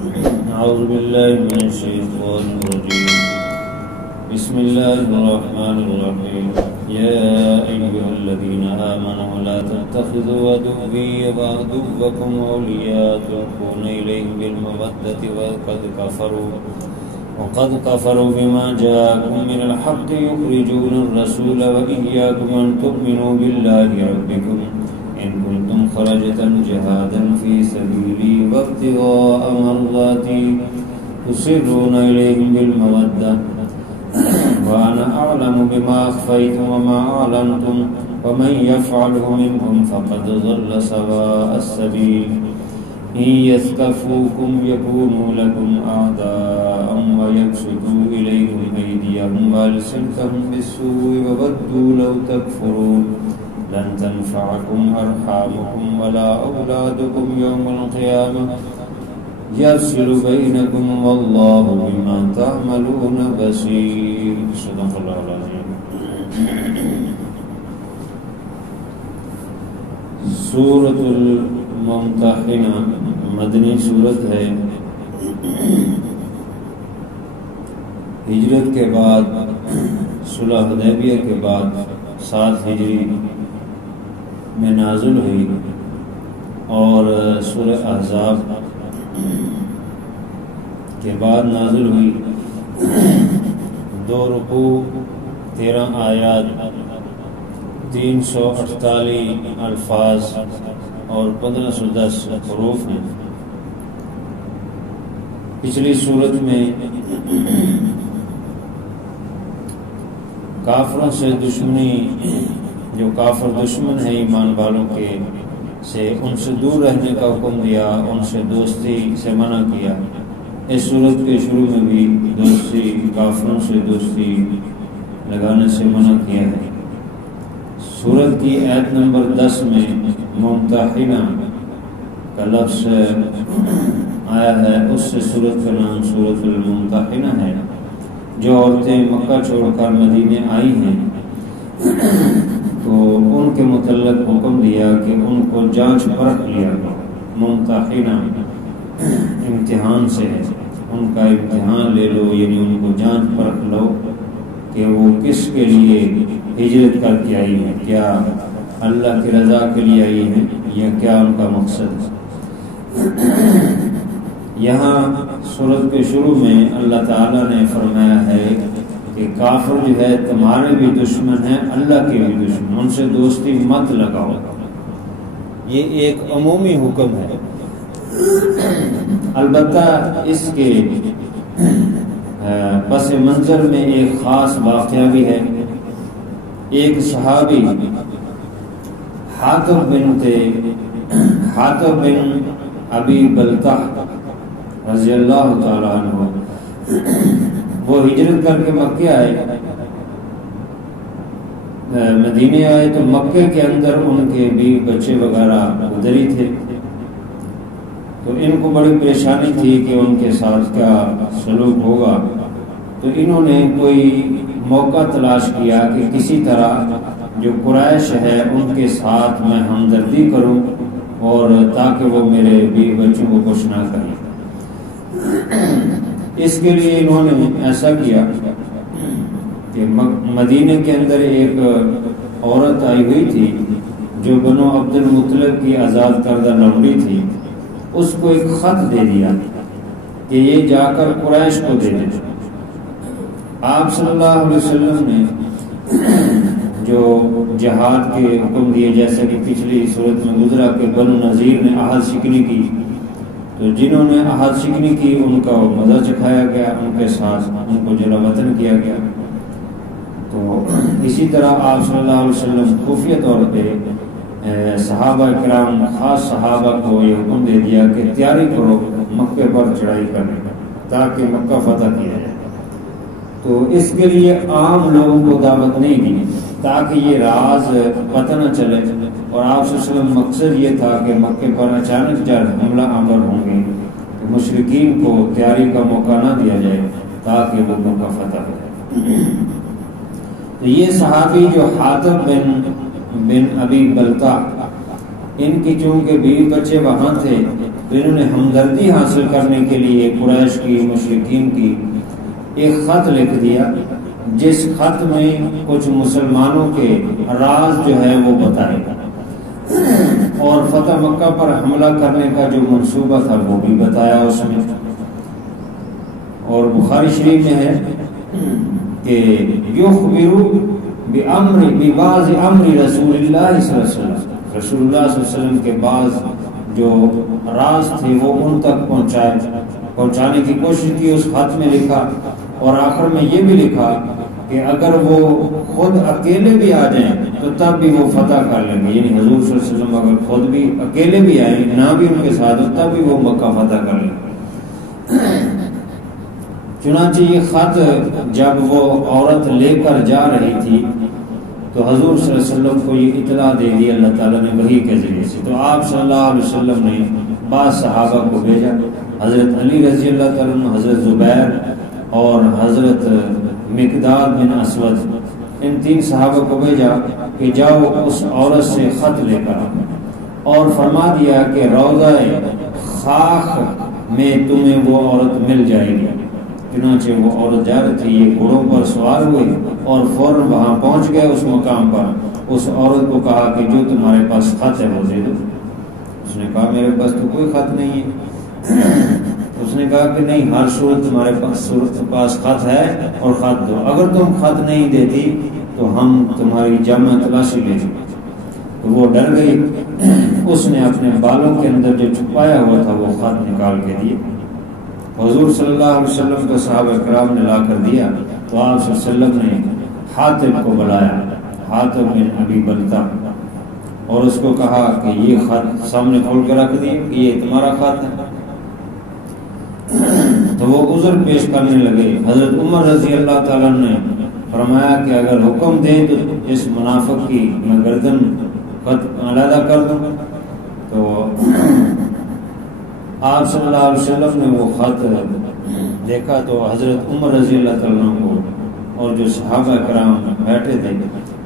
أعوذ بالله من الشيطان الرجيم. بسم الله الرحمن الرحيم. يا أيها الذين آمنوا لا تتخذوا عدوي وعدوكم أولياء تلقون إليهم بالمودة وقد كفروا بما جاءكم من الحق يخرجون الرسول وإياكم أن تؤمنوا بالله ربكم إن كنتم خرجتم جهادا في سبيلي وابتغاء مرضاتي تسرون إليهم بالمودة وأنا أعلم بما أخفيتم وما أعلنتم ومن يفعله منكم فقد ضل سواء السبيل إن يثقفوكم يكونوا لكم أعداء ويبسطوا إليكم أيديهم وألسنتهم بالسوء وودوا لو تكفرون لن تنفعكم أرحامكم ولا أولادكم يوم القيامة يفصل بينكم والله بما تعملون بصير. صدق الله العظيم. سورۃ الممتحنہ مدنی سورت ہے. ہجرت کے بعد صلح حدیبیہ کے بعد 7 ہجری میں نازل ہوئی اور سورہ احزاب کے بعد نازل ہوئی. 2 رکوع 13 آیات 348 الفاظ اور 1510 حروف ہیں. پچھلی صورت میں کافروں سے دشمنی، جو کافر دشمن ہیں ایمان والوں کے سے، ان سے دور رہنے کا حکم دیا، ان سے دوستی سے منع کیا. اس صورت کے شروع میں بھی دوستی، کافروں سے دوستی لگانے سے منع کیا ہے. سورت کی آیت نمبر 10 میں ممتحنہ کا لفظ آیا ہے، اس سے سورت کا نام سورۃ الممتحنہ ہے. جو عورتیں مکہ چھوڑ کر مدینے آئی ہیں تو ان کے متعلق حکم دیا کہ ان کو جانچ پرکھ لیا. ممتحنہ امتحان سے ہے، ان کا امتحان لے لو، یعنی ان کو جانچ پرکھ لو کہ وہ کس کے لیے ہجرت کر کے آئی ہیں. کیا اللہ کی رضا کے لیے آئی ہیں یا کیا ان کا مقصد ہے. یہاں سورت کے شروع میں اللہ تعالیٰ نے فرمایا ہے کہ کافر جو ہے تمہارے بھی دشمن ہیں، اللہ کے بھی دشمن، ان سے دوستی مت لگاؤ. یہ ایک عمومی حکم ہے. البتہ اس کے پس منظر میں ایک خاص واقعہ بھی ہے. ایک صحابی حاطب بن ابی بلتح رضی اللہ تعالیٰ عنہ، وہ ہجرت کر کے مکے آئے، مدینے آئے تو مکے کے اندر ان کے بیوی بچے وغیرہ ادھر ہی تھے. تو ان کو بڑی پریشانی تھی کہ ان کے ساتھ کیا سلوک ہوگا. تو انہوں نے کوئی موقع تلاش کیا کہ کسی طرح جو قریش ہے ان کے ساتھ میں ہمدردی کروں اور تاکہ وہ میرے بیوی بچوں کو کچھ نہ کریں. اس کے لیے انہوں نے ایسا کیا کہ مدینے کے اندر ایک عورت آئی ہوئی تھی جو بنو عبد المطلب کی آزاد کردہ لونڈی تھی. اس کو ایک خط دے دیا کہ یہ جا کر قریش کو دے دے. آپ صلی اللہ علیہ وسلم نے جو جہاد کے حکم دیے، جیسے کہ پچھلی صورت میں گزرا کہ بنو نذیر نے عہد شکنی کی، تو جنہوں نے عہد شکنی کی ان کا مزہ چکھایا گیا، ان کے ساتھ ان کو جلا وطن کیا گیا. تو اسی طرح آپ صلی اللہ علیہ وسلم خفیہ طور پہ صحابہ کرام، خاص صحابہ کو یہ حکم دے دیا کہ تیاری کرو مکے پر چڑھائی کرنے تاکہ مکہ فتح کیا جائے. تو اس کے لیے عام لوگوں کو دعوت نہیں دی تاکہ یہ راز پتہ نہ چلے. اور آپ صلی اللہ علیہ وسلم مقصد یہ تھا کہ مکے پر اچانک جب حملہ آور ہوں گے تو مشرکین کو تیاری کا موقع نہ دیا جائے تاکہ وہ مکہ فتح ہو جائے. تو یہ صحابی جو حاطب بن ابی بلتح، ان کی چونکہ بیوی بچے وہاں تھے تو انہوں نے ہمدردی حاصل کرنے کے لیے قریش کی مشرکین کی ایک خط لکھ دیا، جس خط میں کچھ مسلمانوں کے راز جو ہے وہ بتائے اور فتح مکہ پر حملہ کرنے کا جو منصوبہ تھا وہ بھی بتایا اس میں۔ اور بخاری شریف میں ہے کہ یخبروا ببعض امر رسول اللہ صلی اللہ علیہ وسلم، رسول اللہ صلی اللہ علیہ وسلم کے بعض جو راز تھے وہ ان تک پہنچانے کی کوشش کی، اس خط میں لکھا، اور آخر میں یہ بھی لکھا کہ اگر وہ خود اکیلے بھی آ جائیں تو تب بھی وہ فتح کر لیں گے، یعنی حضور صلی اللہ علیہ وسلم اگر خود بھی اکیلے بھی آئیں نہ بھی ان کے ساتھ تب بھی وہ مکہ فتح کر لیں گے۔ چنانچہ یہ خط جب وہ عورت لے کر جا رہی تھی تو حضور صلی اللہ علیہ وسلم کو یہ اطلاع دے دی اللہ تعالیٰ نے وحی کے ذریعے سے، تو آپ صلی اللہ علیہ وسلم نے بعض صحابہ کو بھیجا، حضرت علی رضی اللہ تعالیٰ عنہ، حضرت زبیر اور حضرت مقداد بن اسود، ان 3 صحابہ کو بھیجا کہ جاؤ اس عورت سے خط لے کر، اور فرما دیا کہ روضہ خاک میں تمہیں وہ عورت مل جائے گی۔ چنانچہ وہ عورت جا رہی تھی، یہ گھوڑوں پر سوار ہوئی اور فوراً وہاں پہنچ گئے اس مقام پر۔ اس عورت کو کہا کہ جو تمہارے پاس خط ہے وہ دے دو۔ اس نے کہا میرے پاس تو کوئی خط نہیں ہے۔ اس نے کہا کہ نہیں، ہر صورت تمہارے پاس خط ہے اور خط دو، اگر تم خط نہیں دیتی تو ہم تمہاری جامع تلاشی لیں۔ تو وہ ڈر گئی، اس نے اپنے بالوں کے اندر جو چھپایا ہوا تھا وہ خط نکال کے دیے۔ حضور صلی اللہ علیہ وسلم کو صحابہ کرام نے لا کر دیا تو آپ صلی اللہ علیہ وسلم نے حاطب کو بلایا، حاطب بن ابی بلتہ، اور اس کو کہا کہ یہ خط سامنے کھول کے رکھ دیے کہ یہ تمہارا خط ہے۔ تو وہ عذر پیش کرنے لگے۔ حضرت عمر رضی اللہ تعالیٰ نے فرمایا کہ اگر حکم دے تو اس منافق کی میں گردن خط علیحدہ کر دوں۔ تو آپ صلی اللہ علیہ وسلم نے وہ خط دیکھا تو حضرت عمر رضی اللہ تعالیٰ کو اور جو صحابہ کرام بیٹھے تھے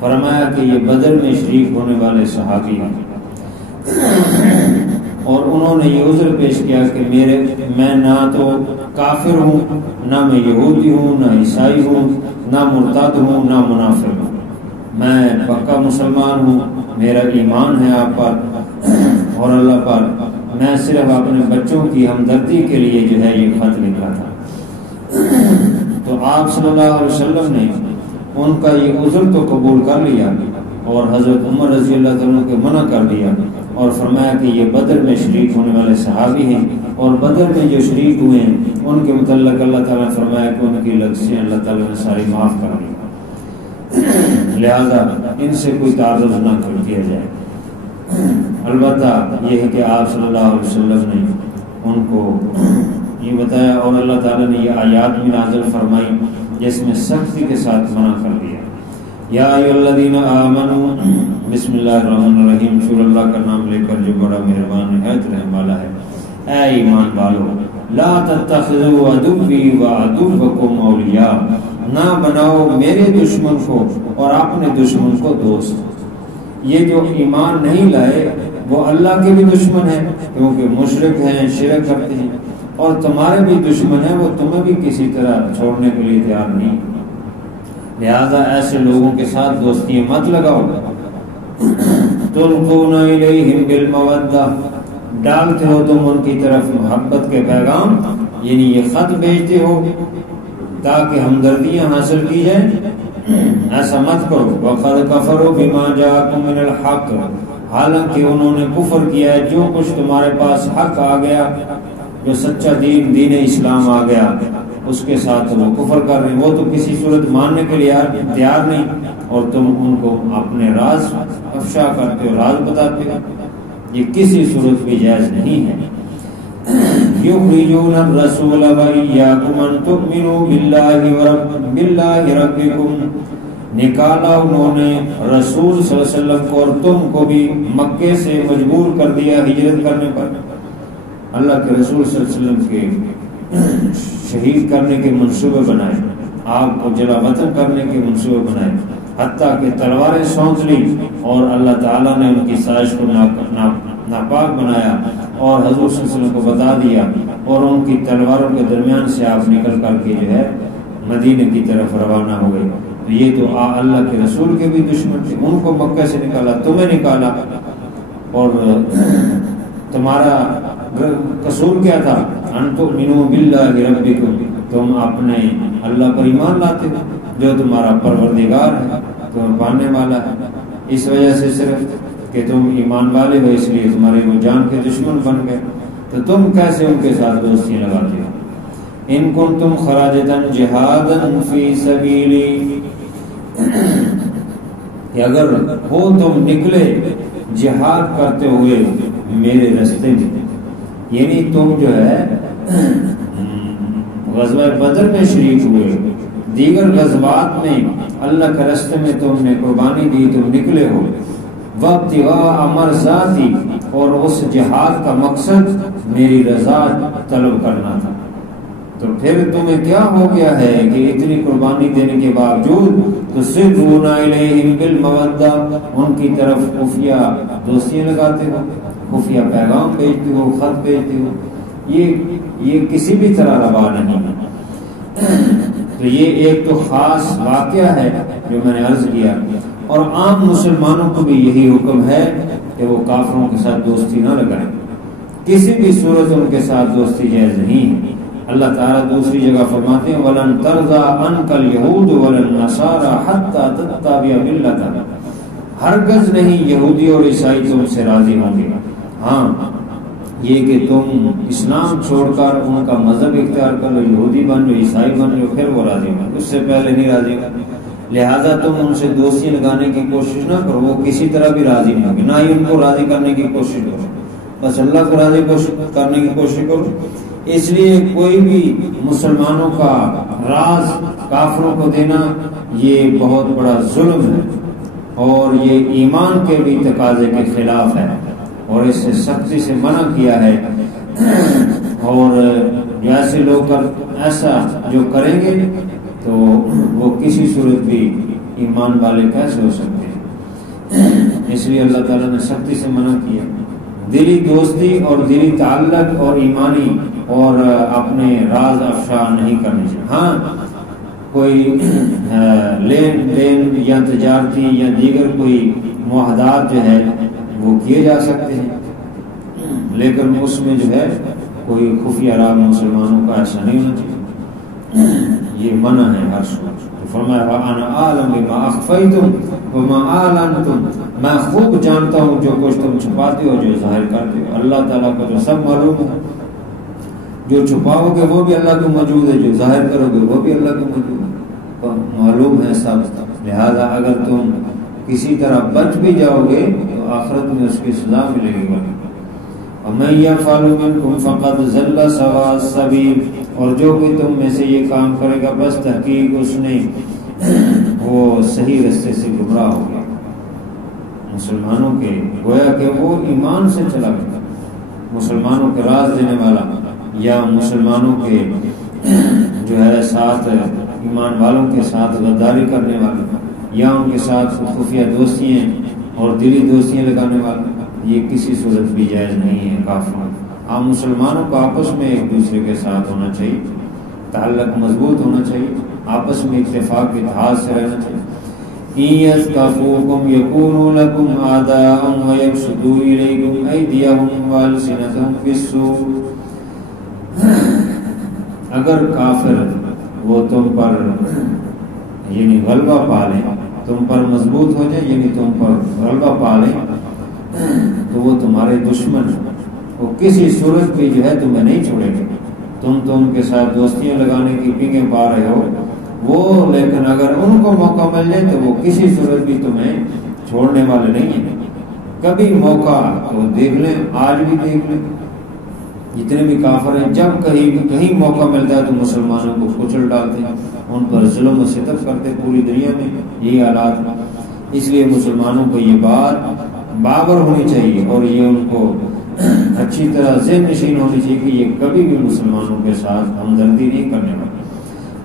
فرمایا کہ یہ بدر میں شریک ہونے والے صحابی ہیں، اور انہوں نے یہ عذر پیش کیا کہ میں نہ تو کافر ہوں، نہ میں یہودی ہوں، نہ عیسائی ہوں، نہ مرتد ہوں، نہ منافق ہوں، میں پکا مسلمان ہوں، میرا ایمان ہے آپ پر اور اللہ پر، میں صرف اپنے بچوں کی ہمدردی کے لیے جو ہے یہ خط لکھا تھا۔ تو آپ صلی اللہ علیہ وسلم نے ان کا یہ عذر تو قبول کر لیا اور حضرت عمر رضی اللہ عنہ کو منع کر دیا اور فرمایا کہ یہ بدر میں شریک ہونے والے صحابی ہیں، اور بدر میں جو شریک ہوئے ہیں ان کے متعلق اللہ تعالیٰ نے فرمایا کہ ان کی لغزشیں اللہ تعالیٰ نے ساری معاف کر دی، لہذا ان سے کوئی تعرض نہ کیا جائے۔ البتہ یہ ہے کہ آپ صلی اللہ علیہ وسلم نے ان کو یہ بتایا اور اللہ تعالیٰ نے یہ آیات بھی نازل فرمائی جس میں سختی کے ساتھ منع کر دیا۔ یا ایھا الذین آمنوا، بسم اللہ الرحمن الرحیم، شروع اللہ کا نام لے کر جو بڑا مہربان نہایت رحم والا ہے۔ اے ایمان والو، لا تتخذوا عدوی وعدوکم اولیاء، نہ بناؤ میرے دشمن کو اور اپنے دشمن کو دوست۔ یہ جو ایمان نہیں لائے وہ اللہ کے بھی دشمن ہیں کیونکہ مشرک ہیں، شرک کرتے ہیں، اور تمہارے بھی دشمن ہیں، وہ تمہیں بھی کسی طرح چھوڑنے کے لیے تیار نہیں، لہذا ایسے لوگوں کے ساتھ دوستی مت لگاؤ۔ تلقون الیہم بالمودہ، ڈالتے ہو تم ان کی طرف محبت کے پیغام، یعنی یہ خط بھیجتے ہو تاکہ ہمدردیاں حاصل کی جائیں، ایسا مت کرو۔ وقد کفروا بما جاءکم من الحق، حالانکہ انہوں نے کفر کیا ہے جو کچھ تمہارے پاس حق آ گیا، جو سچا دین اسلام آ گیا اس کے ساتھ وہ کفر کر رہے ہیں۔ وہ تو کسی صورت ماننے کے لیے تیار نہیں اور تم ان کو اپنے راز افشا کرتے ہو، راز بتاتے ہو، یہ کسی صورت بھی جائز نہیں ہے۔ یخرجون الرسول وإیاکم ان تؤمنوا باللہ ربکم، نکالا انہوں نے رسول صلی اللہ علیہ وسلم کو اور تم کو بھی مکے سے مجبور کر دیا ہجرت کرنے پر، اللہ کے رسول صلی اللہ علیہ وسلم کے شہید کرنے کے منصوبے بنائے، آپ کو جلا وطن کرنے کے منصوبے بنائے، حتیٰ کہ تلواریں سونت لی اور اللہ تعالیٰ نے ان کی سازش کو ناپاک بنایا اور حضور صلی اللہ علیہ وسلم کو بتا دیا، اور ان کی تلواروں کے درمیان سے آپ نکل کر کے جو ہے مدینے کی طرف روانہ ہو گئے۔ تو یہ تو اللہ کے رسول کے بھی دشمن تھے، ان کو مکہ سے نکالا، تمہیں نکالا، اور تمہارا قصور کیا تھا؟ ان تؤمنوا باللہ ربکم، تم اپنے اللہ پر ایمان لاتے ہو جو تمہارا پروردگار ہے، تمہیں پانے والا ہے، اس وجہ سے صرف کہ تم ایمان والے ہو اس لیے تمہارے وہ جان کے دشمن بن گئے، تو تم کیسے ان کے ساتھ دوستی لگاتے ہو؟ ان کنتم خراجتن جہادا فی سبیلی، کہ اگر ہو تم نکلے جہاد کرتے ہوئے میرے رستے میں، یعنی تم جو ہے غزوہ بدر میں شریک ہوئے، دیگر غزوات میں اللہ کے راستے میں تم نے قربانی دی، تم نکلے ہو، وابتغاء مرضاتی، اور اس جہاد کا مقصد میری رضا طلب کرنا تھا، تو پھر تمہیں کیا ہو گیا ہے کہ اتنی قربانی دینے کے باوجود تسرون الیہم بالمودہ، ان کی طرف خفیہ دوستیاں لگاتے ہو، خفیہ پیغام بھیجتے ہو، خط بھیجتے ہو، یہ کسی بھی طرح روا نہیں ہے۔ تو یہ ایک تو خاص واقعہ ہے جو میں نے عرض کیا، اور عام مسلمانوں کو بھی یہی حکم ہے کہ وہ کافروں کے ساتھ دوستی نہ لگائیں، کسی بھی صورت ان کے ساتھ دوستی جائز نہیں ہے۔ اللہ تعالیٰ دوسری جگہ فرماتے ہیں وَلَن تَرْضَىٰ عَنْكَ الْيَهُودُ وَلَا النَّصَارَىٰ حَتَّىٰ تَتَّبِعَ مِلَّتَهُمْ، ہرگز نہیں یہودی اور عیسائی تم سے راضی ہوں گے، ہاں یہ کہ تم اسلام چھوڑ کر ان کا مذہب اختیار کر لو، یہودی بن لو، عیسائی بن لو، پھر وہ راضی ہوں، اس سے پہلے نہیں راضی ہوں، لہذا تم ان سے دوستی لگانے کی کوشش نہ کرو، وہ کسی طرح بھی راضی نہیں ہوگی، نہ ہی ان کو راضی کرنے کی کوشش کرو، بس اللہ کو راضی کرنے کی کوشش کرو۔ اس لیے کوئی بھی مسلمانوں کا راز کافروں کو دینا یہ بہت بڑا ظلم ہے، اور یہ ایمان کے بھی تقاضے کے خلاف ہے، اور اس سے سختی سے منع کیا ہے، اور جو ایسے لوگ ایسا جو کریں گے تو وہ کسی صورت بھی ایمان والے کیسے ہو سکتے ہیں، اس لیے اللہ تعالیٰ نے سختی سے منع کیا۔ دلی دوستی اور دلی تعلق اور ایمانی اور اپنے راز افشا نہیں کرنے چاہیے، ہاں کوئی لین دین یا تجارتی یا دیگر کوئی معاہدات جو ہے وہ کیے جا سکتے ہیں، لیکن اس میں جو ہے کوئی خفیہ راز مسلمانوں کا ایسا نہیں ہونا چاہیے، یہ منع ہے ہر صورت۔ فرمایا وَأَنَا أَعْلَمُ بِمَا أَخْفَيْتُمْ وَمَا أَعْلَنْتُمْ، میں خوب جانتا ہوں جو کچھ تم چھپاتے ہو جو ظاہر کرتے ہو، اللہ تعالیٰ کو جو سب معلوم ہے، جو چھپاؤ گے وہ بھی اللہ کو موجود ہے، جو ظاہر کرو گے وہ بھی اللہ کو موجود ہے، معلوم ہے سب، لہذا اگر تم کسی طرح بچ بھی جاؤ گے تو آخرت میں اس کی سزا ملے گی۔ وَمَن يَفْعَلْ مِنكُمْ فَقَدْ ضَلَّ سَوَاءَ السَّبِيلِ، اور جو کوئی تم میں سے یہ کام کرے گا بس تحقیق اس نے وہ صحیح راستے سے گمراہ ہو گیا۔ مسلمانوں کے گویا کہ وہ ایمان سے چلا گیا، مسلمانوں کے راز دینے والا یا مسلمانوں کے جو ہے ساتھ ایمان والوں کے ساتھ غداری کرنے والا یا ان کے ساتھ خفیہ دوستیاں اور دلی دوستیاں لگانے والا، یہ کسی صورت بھی جائز نہیں ہے کافروں۔ عام مسلمانوں کو آپس میں ایک دوسرے کے ساتھ ہونا چاہیے، تعلق مضبوط ہونا چاہیے، آپس میں اتفاق اتحاد سے رہنا چاہیے۔ إِن يَثْقَفُوكُمْ يَكُونُوا لَكُمْ أَعْدَاءً وَيَبْسُطُوا إِلَيْكُمْ أَيْدِيَهُمْ وَأَلْسِنَتَهُمْ بِالسُّوءِ، اگر کافر وہ تم پر یعنی غلبہ پا لیں، تم پر مضبوط ہو جائے یعنی تم پر غلبہ پا لیں، تو وہ تمہارے دشمن، وہ کسی صورت بھی جو ہے تمہیں نہیں چھوڑیں گے، تم تو ان کے ساتھ دوستیاں لگانے کی پینگیں پا رہے ہو وہ، لیکن اگر ان کو موقع مل جائے تو وہ کسی صورت بھی تمہیں چھوڑنے والے نہیں ہیں۔ کبھی موقع تو دیکھ لیں، آج بھی دیکھ لیں، جتنے بھی کافر ہیں جب کہیں موقع ملتا ہے تو مسلمانوں کو کچل ڈالتے ہیں، ان پر ظلم و ستم کرتے، پوری دنیا میں یہی حالات۔ اس لیے مسلمانوں کو یہ بات باور ہونی چاہیے اور یہ ان کو اچھی طرح ذہن نشین ہونی چاہیے کہ یہ کبھی بھی مسلمانوں کے ساتھ ہمدردی نہیں کرنے والے۔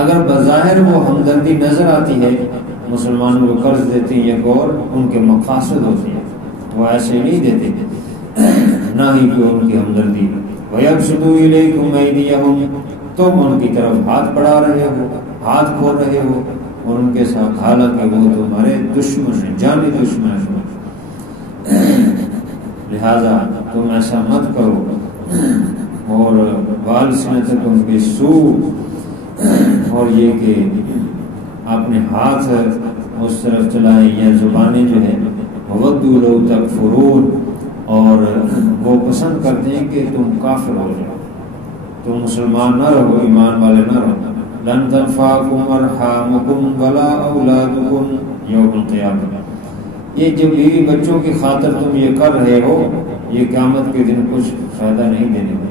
اگر بظاہر وہ ہمدردی نظر آتی ہے، مسلمانوں کو قرض دیتے ہیں یا اور ان کے مقاصد ہوتے ہیں، وہ ایسے نہیں دیتے، نہ ہی کہ ان کی ہمدردی. وَيَبْسُطُوا إِلَيْكُمْ أَيْدِيَهُمْ تم ان کی طرف ہاتھ بڑھا رہے ہو, ہاتھ کھول رہے ہو ان کے ساتھ, حالانکہ وہ تمہارے دشمن ہیں, جانی دشمن ہیں. لہذا تم ایسا مت کرو. اور وَأَلْسِنَتَكُمْ بِالسُّوءِ اور یہ کہ اپنے ہاتھ اس طرف چلائیں یا زبانیں جو ہے وَوَدُّوا لَوْ تَكْفُرُونَ اور وہ پسند کرتے ہیں کہ تم کافر ہو جاؤ, تم مسلمان نہ رہو, ایمان والے نہ رہو. لَن تَنفَعَكُمْ أَرْحَامُكُمْ وَلَا أَوْلَادُكُمْ يَوْمَ الْقِيَامَةِ یہ جو بیوی بچوں کی خاطر تم یہ کر رہے ہو یہ قیامت کے دن کچھ فائدہ نہیں دینے گا,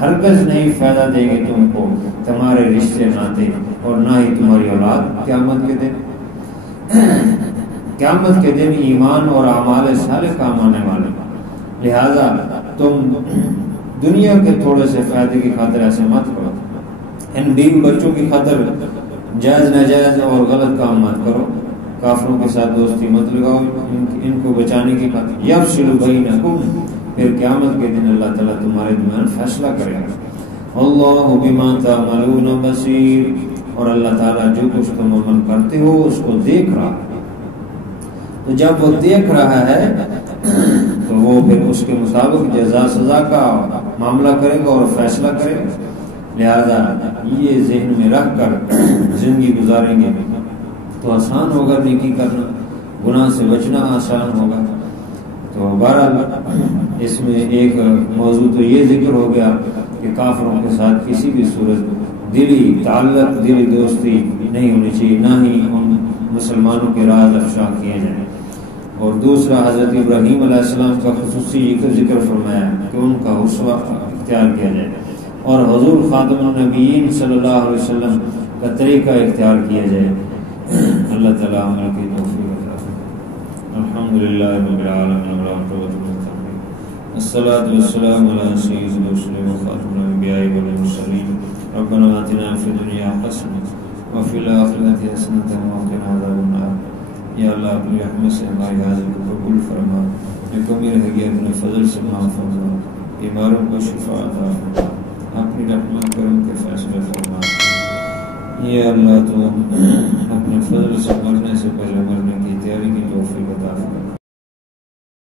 ہرگز نہیں فائدہ دے گے تم کو تمہارے رشتے ناتے اور نہ ہی تمہاری اولاد قیامت کے دن. قیامت کے دن ایمان اور اعمال صالح کام آنے والے. لہذا تم دنیا کے تھوڑے سے فائدے کی خاطر ایسے مت کرو, ان بیوی بچوں کی خاطر جائز ناجائز اور غلط کام مت کرو, کافروں کے ساتھ دوستی مت لگاؤ ان کو بچانے کی خاطر. یفصل بینکم پھر قیامت کے دن اللہ تعالیٰ تمہارے درمیان فیصلہ کرے گا. اللہ بما تعملون بصیر اور اللہ تعالیٰ جو کچھ تم عمل کرتے ہو اس کو دیکھ رہا ہے. تو جب وہ دیکھ رہا ہے تو وہ پھر اس کے مطابق جزا سزا کا معاملہ کرے گا اور فیصلہ کرے گا. لہذا یہ ذہن میں رکھ کر زندگی گزاریں گے تو آسان ہوگا نیکی کرنا, گناہ سے بچنا آسان ہوگا. تو بہرحال اس میں ایک موضوع تو یہ ذکر ہو گیا کہ کافروں کے ساتھ کسی بھی صورت دلی تعلق, دلی دوستی نہیں ہونی چاہیے, نہ ہی ان مسلمانوں کے راز افشا کیے جائیں. اور دوسرا حضرت ابراہیم علیہ السلام کا خصوصی ذکر فرمایا کہ ان کا اسوہ اختیار کیا جائے اور حضور خاتم النبیین صلی اللہ علیہ وسلم کا طریقہ اختیار کیا جائے. اللہ تعالیٰ عمل کی توفیق عطا فرمائے. الحمدللہ رب العالمین والصلاة والسلام علی سید الرسل وخاتم الانبیاء والمرسلین. ربنا آتنا فی الدنیا حسنۃ وفی الآخرۃ حسنۃ وقنا عذاب النار. یا اللہ اپنی رحمت سے ہماری حاضر کو قبول فرما, جو کمی رہ گئی اپنے فضل سے معاف فرما, بیماروں کو شفا عطا فرما, اپنی رحمت کرم کے فیصلے فرما. یا اللہ تو اپنے فضل سے مرنے سے پہلے مرنے کی تیاری کی توفیق عطا فرما.